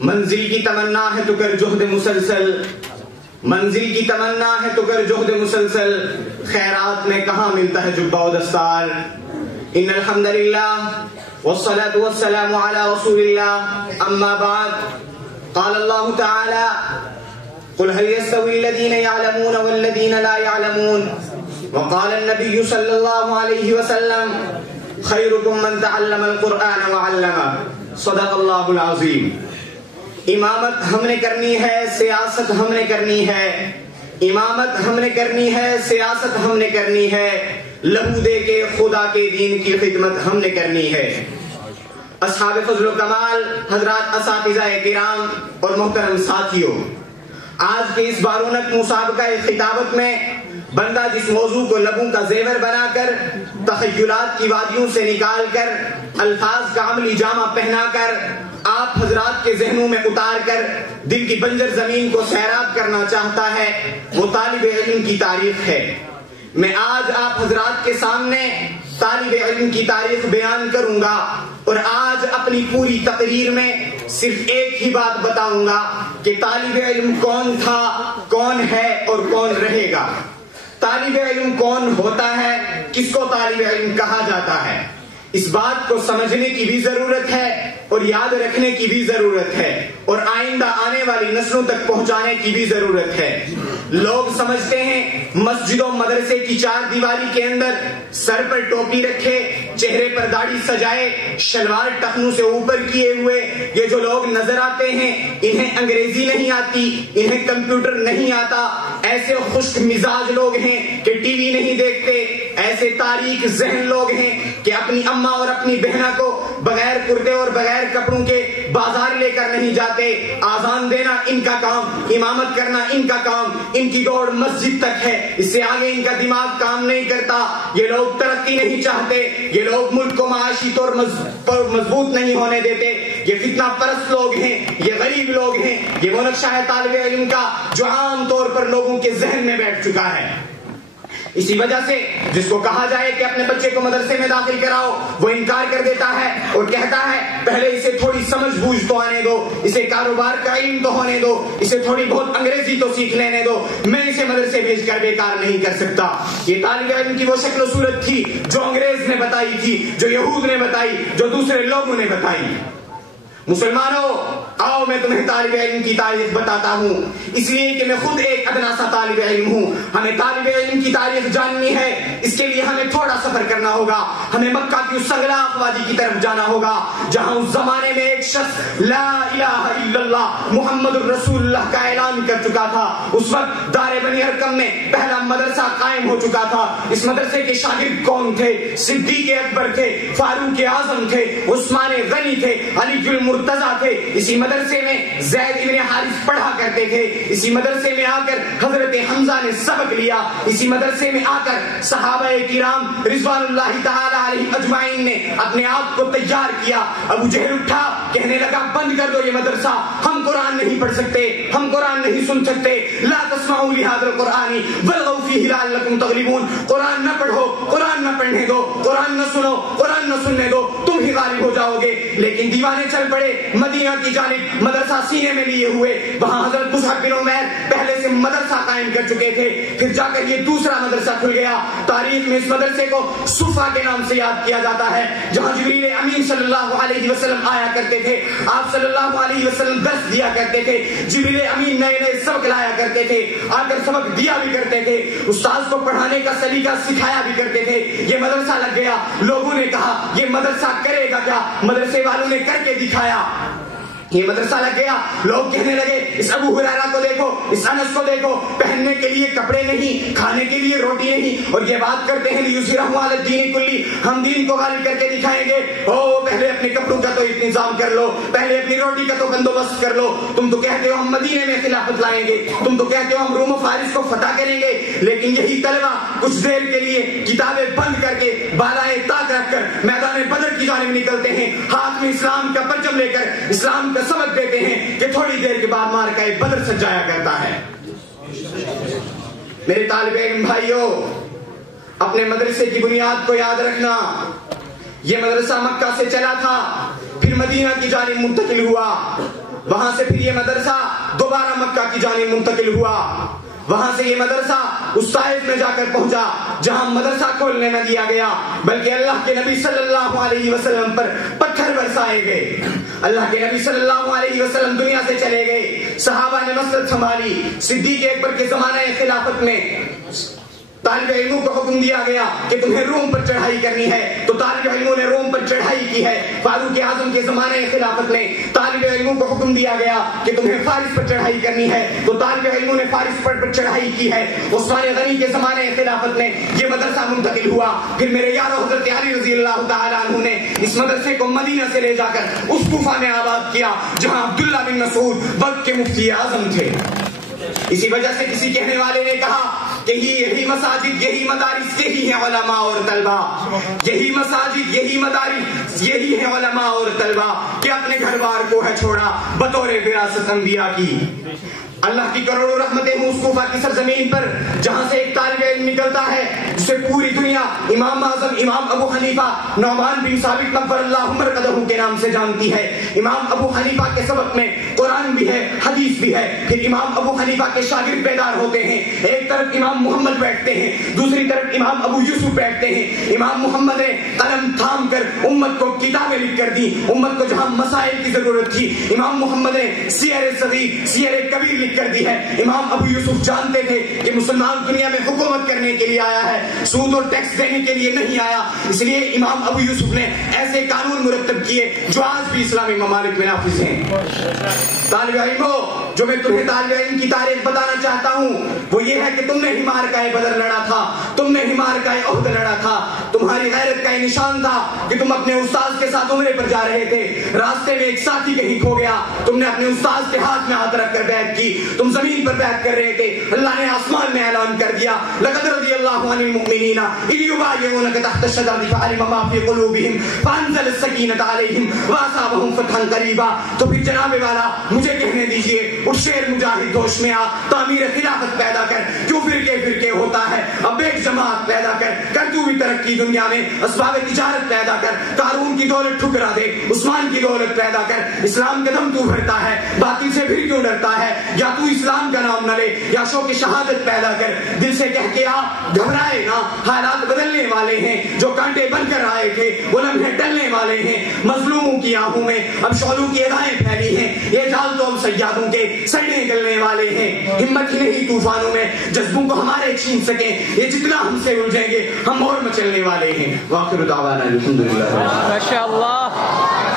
منزل کی تمنا ہے تو کر جہد مسلسل، منزل کی تمنا ہے تو کر جہد مسلسل، خیرات میں کہاں ملتا ہے جبہ و دستار۔ ان الحمدللہ والصلاة والسلام علی رسول اللہ، اما بعد، قال اللہ تعالی قل هل يستوي الذين يعلمون والذين لا يعلمون، وقال النبي صلی اللہ علیہ وسلم خیرکم من تعلم القرآن وعلمه، صدق اللہ العظیم۔ امامت ہم نے کرنی ہے، سیاست ہم نے کرنی ہے، امامت ہم نے کرنی ہے، سیاست ہم نے کرنی ہے، لہو دے کے خدا کے دین کی خدمت ہم نے کرنی ہے۔ اصحاب فضل و کمال، حضرات اساتذہ کرام اور محترم ساتھیوں، آج کے اس بارونق مسابقہ خطابت میں بندہ جس موضوع کو لبوں کا زیور بنا کر، تخیلات کی وادیوں سے نکال کر، الفاظ کا عملی جامہ پہنا کر، آپ حضرات کے ذہنوں میں اتار کر دل کی بنجر زمین کو سیراب کرنا چاہتا ہے، وہ طالب علم کی تاریخ ہے۔ میں آج آپ حضرات کے سامنے طالب علم کی تاریخ بیان کروں گا، اور آج اپنی پوری تقریر میں صرف ایک ہی بات بتاؤں گا کہ طالب علم کون تھا، کون ہے اور کون رہے گا۔ طالب علم کون ہوتا ہے، کس کو طالب علم کہا جاتا ہے، اس بات کو سمجھنے کی بھی ضرورت ہے اور یاد رکھنے کی بھی ضرورت ہے، اور آئندہ آنے والی نسلوں تک پہنچانے کی بھی ضرورت ہے۔ لوگ سمجھتے ہیں مسجد و مدرسے کی چار دیواری کے اندر سر پر ٹوپی رکھے، چہرے پر داڑھی سجائے، شلوار ٹخنوں سے اوپر کیے ہوئے یہ جو لوگ نظر آتے ہیں، انہیں انگریزی نہیں آتی، انہیں کمپیوٹر نہیں آتا، ایسے خشک مزاج لوگ ہیں کہ ٹی وی نہیں دیکھتے، ایسے تاریک ذہن لوگ ہیں کہ اپنی اماں اور اپنی بہنہ کو بغیر کرتے اور بغیر کپڑوں کے بازار لے کر نہیں جاتے۔ آذان دینا ان کا کام، امامت کرنا ان کا کام، ان کی دوڑ مسجد تک ہے، اس سے آگے ان کا دماغ کام نہیں کرتا۔ یہ لوگ ترقی نہیں چاہتے، یہ لوگ ملک کو معاشی طور پر مضبوط نہیں ہونے دیتے، یہ فتنہ پرست لوگ ہیں، یہ غریب لوگ ہیں۔ یہ وہ نقشہ ہے طالب علم کا جو عام طور پر لوگوں کے ذہن میں بیٹھ چکا ہے۔ اسی وجہ سے جس کو کہا جائے کہ اپنے بچے کو مدرسے میں داخل کراؤ، وہ انکار کر دیتا ہے اور کہتا ہے پہلے اسے تھوڑی سمجھ بوجھ تو آنے دو، اسے کاروبار کا علم تو ہونے دو، اسے تھوڑی بہت انگریزی تو سیکھ لینے دو، میں اسے مدرسے بھیج کر بیکار نہیں کر سکتا۔ یہ طالب علم کی وہ شکل و صورت تھی جو انگریز نے بتائی تھی، جو یہود نے بتائی، جو دوسرے لوگوں نے بتائی۔ مسلمانوں، آؤ میں تمہیں طالب علم کی تاریخ بتاتا ہوں، اس لیے کہ میں خود ایک ادنا سا طالب علم ہوں۔ ہمیں طالب علم کی تاریخ جاننی ہے، اس کے لیے ہمیں تھوڑا سفر کرنا ہوگا، ہمیں مکہ کی اس سنگلاخ وادی کی طرف جانا ہوگا جہاں اس زمانے میں ایک شخص لا الہ الا اللہ محمد الرسول اللہ کا اعلان کر چکا تھا۔ اس وقت دار بنی ارقم میں پہلا مدرسہ قائم ہو چکا تھا۔ اس مدرسے کے شاگرد کون تھے؟ صدیق اکبر تھے، فاروق اعظم تھے، عثمان غنی تھے، علی المرتضیٰ تھے۔ اسی مدرسے میں زید ابن حارث پڑھا کرتے تھے، اسی مدرسے میں آ کر حضرت حمزہ نے سبق لیا، اسی مدرسے میں آ کر صحابہ کرام رضوان اللہ تعالی علیہ اجمعین نے اپنے آپ کو تیار کیا۔ ابو جہل اٹھا، کہنے لگا بند کر دو یہ مدرسہ، ہم قرآن نہیں پڑھ سکتے، ہم قرآن نہیں سن سکتے، لا تسمعوا لهذا القرآن والغوا فيه لعلكم تغلبون، قرآن نہ پڑھو، قرآن نہ پڑھنے دو، قرآن نہ سنو، قرآن نہ سننے دو، تم ہی غالب ہو جاؤ گے۔ لیکن دیوانے چل پڑے مدینہ کی جانب، مدرسہ سینے میں لیے ہوئے۔ وہاں حضرت مصعب بن عمیر پہلے سے مدرسہ قائم کر چکے تھے، پھر جا کر یہ دوسرا مدرسہ کھل گیا۔ تاریخ میں اس مدرسے کو صفا کے نام سے یاد کیا جاتا ہے، جہاں جبریل امین صلی اللہ علیہ وسلم آیا کرتے تھے، آپ صلی اللہ علیہ وسلم درس دیا کرتے تھے، جبریل امین نئے نئے سبق لایا کرتے تھے، آ کر سبق دیا بھی کرتے تھے، استاذ کو پڑھانے کا سلیقہ سکھایا بھی کرتے تھے۔ یہ مدرسہ لگ گیا، لوگوں نے کہا یہ مدرسہ کرے گا کیا؟ مدرسے والوں نے کر کے دکھایا۔ یہ مدرسہ لگ گیا، لوگ کہنے لگے اس ابو ہریرہ کو دیکھو، اس انس کو دیکھو، پہننے کے لیے کپڑے نہیں، کھانے کے لیے روٹی نہیں، اور یہ بات کرتے ہیں لیظہرہ علی الدین کلی، ہم دین کو غالب کر کے دکھائیں گے۔ او پہلے اپنے کپڑوں کا تو انتظام کر لو، پہلے اپنی روٹی کا تو بندوبست کر لو۔ تم تو کہتے ہو ہم مدینے میں خلافت لائیں گے، تم تو کہتے ہو ہم روم و فارس کو فتح کریں گے، لیکن یہی طلبہ کچھ دیر کے لیے کتابیں بند کر کے بالائے طاق رکھ کر میدان بدر کی جانب نکلتے ہیں، ہاتھ میں اسلام کا پرچم لے کر اسلام کا سبق دیتے ہیں کہ تھوڑی دیر کے بعد معرکہ بدر سج جایا کرتا ہے۔ میرے طالب علم بھائیوں، اپنے مدرسے کی بنیاد کو یاد رکھنا۔ یہ مدرسہ مکہ سے چلا تھا، پھر مدینہ کی جانب منتقل ہوا، وہاں سے پھر یہ مدرسہ دوبارہ مکہ کی جانب منتقل ہوا. وہاں سے یہ مدرسہ اس طائف میں جا کر پہنچا جہاں مدرسہ کھولنے نہ دیا گیا بلکہ اللہ کے نبی صلی اللہ علیہ وسلم پر پتھر برسائے گئے. اللہ کے نبی صلی اللہ علیہ وسلم دنیا سے چلے گئے. صحابہ نے مسجد سنبھالی. صدیق اکبر کے زمانہ خلافت میں طالب علموں کو حکم دیا گیا کہ تمہیں روم پر چڑھائی کرنی ہے تو طالب علموں نے روم پر چڑھائی کی ہے. فاروق اعظم کے زمانے خلافت میں طالب علموں کو حکم دیا گیا کہ تمہیں فارس پر چڑھائی کرنی ہے تو طالب علموں نے فارس پر چڑھائی کی ہے. عثمان غنی کے زمانے خلافت میں یہ مدرسہ منتقل ہوا. پھر میرے یارو حضرت علی رضی اللہ تعالیٰ عنہ نے اس مدرسے کو مدینہ سے لے جا کر اس کوفہ میں آباد کیا جہاں عبداللہ بن مسعود وقت کے مفتی اعظم تھے. اسی وجہ سے کسی کہنے والے نے کہا کہ یہی مساجد یہی مدارس یہی ہیں علماء اور طلباء. یہی مساجد یہی مدارس یہی ہیں علماء اور طلباء کہ اپنے گھر بار کو ہے چھوڑا بطور وراثت انبیاء کی. اللہ کی کروڑوں رحمتیں ہوں اس کوفہ کی سرزمین پر جہاں سے ایک طالب علم نکلتا ہے جسے پوری دنیا امام اعظم امام ابو حنیفہ نعمان بن ثابت نور اللہ مرقدہ کے نام سے جانتی ہے. امام ابو حنیفہ کے سبق میں قرآن بھی ہے حدیث بھی ہے. پھر امام ابو حنیفہ کے شاگرد بیدار ہوتے ہیں. ایک طرف امام محمد بیٹھتے ہیں دوسری طرف امام ابو یوسف بیٹھتے ہیں. امام محمد نے قلم تھام کر امت کو کتابیں لکھ کر دی. امت کو جہاں مسائل کی ضرورت تھی امام محمد نے سیر صغیر سیر کبیر لکھ کر دی ہے. امام ابو یوسف جانتے تھے کہ مسلمان دنیا میں حکومت کرنے کے لیے آیا ہے سود اور ٹیکس دینے کے لیے نہیں آیا. اس لیے امام ابو یوسف نے ایسے قانون مرتب کیے جو آج بھی اسلامی ممالک میں نافذ ہیں. طالب علموں جو میں تمہیں طالب علم کی تاریخ بتانا چاہتا ہوں وہ یہ ہے کہ تم نے ہی معرکہ بدر لڑا تھا. تم نے ہی معرکہ احد لڑا تھا. تمہاری غیرت کا یہ نشان تھا کہ تم اپنے استاد کے ساتھ عمرے پر جا رہے تھے. راستے میں ایک ساتھی کہیں کھو گیا. تم نے اپنے استاد کے ہاتھ میں ہاتھ رکھ کر بیعت کی. تم زمین پر بیعت کر رہے تھے. اللہ نے آسمان میں اعلان کر دیا لقد رضی اللہ عن المؤمنین اذ یبایعونک تحت الشجرۃ فعلم ما فی قلوبہم فانزل السکینۃ علیہم واصابہم فتحا قریبا. تو پھر جناب والا مجھے کہنے دیجئے اٹھ شیر مجاہد ہوش میں آ تعمیر خلافت پیدا کر. کیوں فرقے فرقے ہوتا ہے اب ایک جماعت پیدا کر تو بھی ترقی دنیا میں اسباب تجارت پیدا کر. قارون کی دولت ٹھکرا دے عثمان کی دولت پیدا کر. اسلام کا دم تو بھرتا ہے باطل سے پھر کیوں ڈرتا ہے. یا تو اسلام کا نام نہ لے یا شوق شہادت پیدا کر. دل سے کہہ کے آ گھبرائے نہ حالات بدلنے والے ہیں. جو کانٹے بن کر آئے تھے وہ لمحے ٹلنے والے ہیں. مظلوموں کی آنکھوں میں اب شعلوں کی ادائیں پھیلی ہیں. یہ جال تو سیادوں کے سڑنے گلنے والے ہیں. ہمت ہی نہیں طوفانوں میں جذبوں کو ہمارے چھین سکیں. یہ جتنا ہم سے الجھیں گے ہم اور مچلنے والے ہیں. واخر دعوانا الحمدللہ. ماشاءاللہ.